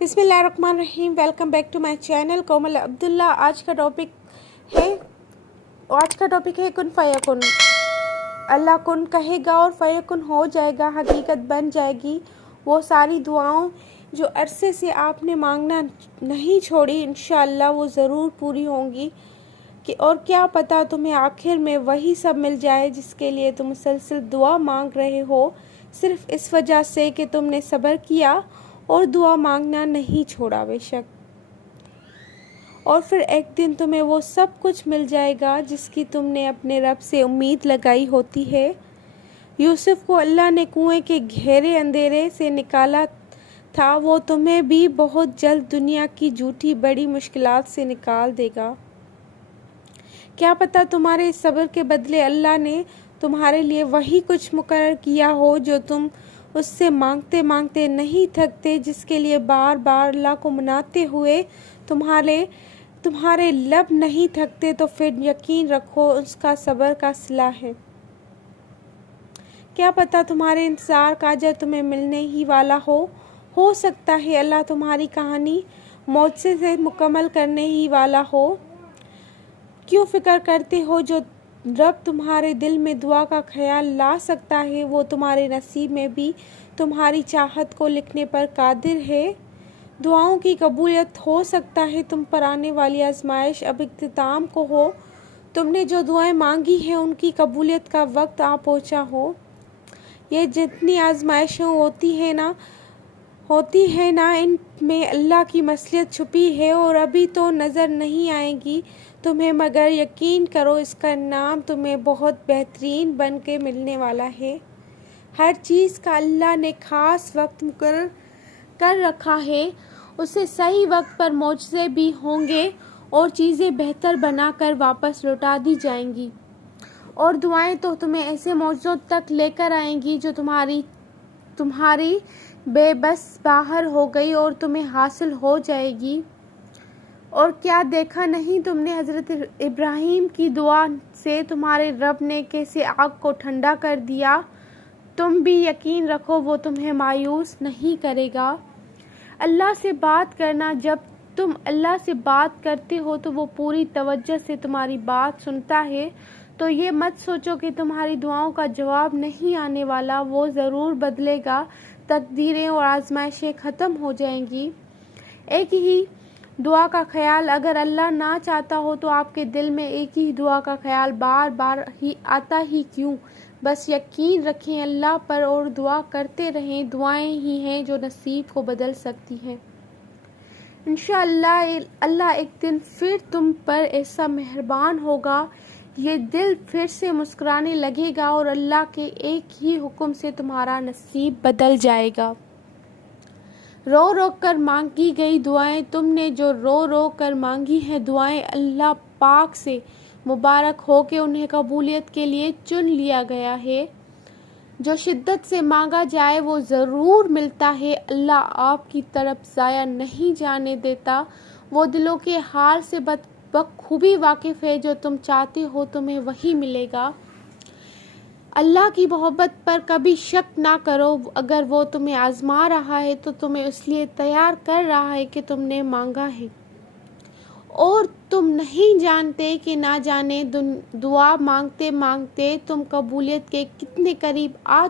बिस्मिल्लाहिर्रहमानिर्रहीम। Welcome back to my channel Komal Abdullah. आज का टॉपिक है कुन फयकुन। अल्लाह कुन कहेगा और फयकुन हो जाएगा, हकीकत बन जाएगी। वो सारी दुआओं जो अरसे से आपने मांगना नहीं छोड़ी, इंशाअल्लाह वो ज़रूर पूरी होंगी। और क्या पता तुम्हें आखिर में वही सब मिल जाए जिसके लिए तुम मुसलसल दुआ मांग रहे हो, सिर्फ इस वजह से कि तुमने सब्र किया और दुआ मांगना नहीं छोड़ा बेशक। और फिर एक दिन तुम्हें वो सब कुछ मिल जाएगा जिसकी तुमने अपने रब से उम्मीद लगाई होती है। यूसुफ को अल्लाह ने कुएं के गहरे अंधेरे से निकाला था, वो तुम्हें भी बहुत जल्द दुनिया की झूठी बड़ी मुश्किलात से निकाल देगा। क्या पता तुम्हारे इस सब्र के बदले अल्लाह ने तुम्हारे लिए वही कुछ मुकर्रर किया हो जो तुम उससे मांगते मांगते नहीं थकते, जिसके लिए बार बार अल्लाह को मनाते हुए तुम्हारे लब नहीं थकते। तो फिर यकीन रखो उसका सब्र का सिला है। क्या पता तुम्हारे इंतज़ार का अजर तुम्हें मिलने ही वाला हो सकता है अल्लाह तुम्हारी कहानी मौजज़े से मुकम्मल करने ही वाला हो। क्यों फिक्र करते हो? जो रब तुम्हारे दिल में दुआ का ख्याल ला सकता है, वो तुम्हारे नसीब में भी तुम्हारी चाहत को लिखने पर कादिर है। दुआओं की कबूलियत हो सकता है तुम पर आने वाली आजमाइश अब इख्तिताम को हो। तुमने जो दुआएं मांगी हैं उनकी कबूलियत का वक्त आ पहुंचा हो। ये जितनी आजमाइशें होती है ना, इनमें अल्लाह की मसलियत छुपी है और अभी तो नज़र नहीं आएगी तुम्हें, मगर यकीन करो इसका नाम तुम्हें बहुत बेहतरीन बन के मिलने वाला है। हर चीज़ का अल्लाह ने ख़ास वक्त मुकर्रर कर रखा है। उसे सही वक्त पर मौजज़े भी होंगे और चीज़ें बेहतर बनाकर वापस लौटा दी जाएंगी। और दुआएं तो तुम्हें ऐसे मौजों तक लेकर आएंगी जो तुम्हारी बेबस बाहर हो गई और तुम्हें हासिल हो जाएगी। और क्या देखा नहीं तुमने हज़रत इब्राहीम की दुआ से तुम्हारे रब ने कैसे आग को ठंडा कर दिया। तुम भी यकीन रखो वो तुम्हें मायूस नहीं करेगा। अल्लाह से बात करना, जब तुम अल्लाह से बात करते हो तो वो पूरी तवज्जो से तुम्हारी बात सुनता है। तो ये मत सोचो कि तुम्हारी दुआओं का जवाब नहीं आने वाला, वो ज़रूर बदलेगा। तकदीरें और आजमाइशें ख़त्म हो जाएंगी। एक ही दुआ का ख्याल अगर अल्लाह ना चाहता हो तो आपके दिल में एक ही दुआ का ख्याल बार बार ही आता ही क्यों। बस यकीन रखें अल्लाह पर और दुआ करते रहें। दुआएं ही हैं जो नसीब को बदल सकती हैं। इंशाअल्लाह अल्लाह एक दिन फिर तुम पर ऐसा मेहरबान होगा, ये दिल फिर से मुस्कुराने लगेगा और अल्लाह के एक ही हुक्म से तुम्हारा नसीब बदल जाएगा। रो रो कर मांगी गई दुआएं, तुमने जो रो रो कर मांगी हैं दुआएं, अल्लाह पाक से मुबारक हो कि उन्हें कबूलियत के लिए चुन लिया गया है। जो शिद्दत से मांगा जाए वो ज़रूर मिलता है। अल्लाह आपकी तरफ ज़ाया नहीं जाने देता। वो दिलों के हाल से बखूबी वाकिफ़ है। जो तुम चाहते हो तुम्हें वही मिलेगा। अल्लाह की मोहब्बत पर कभी शक ना करो। अगर वो तुम्हें आजमा रहा है तो तुम्हें इसलिए तैयार कर रहा है कि तुमने मांगा है, और तुम नहीं जानते कि ना जाने दुआ मांगते मांगते तुम कबूलियत के कितने करीब आ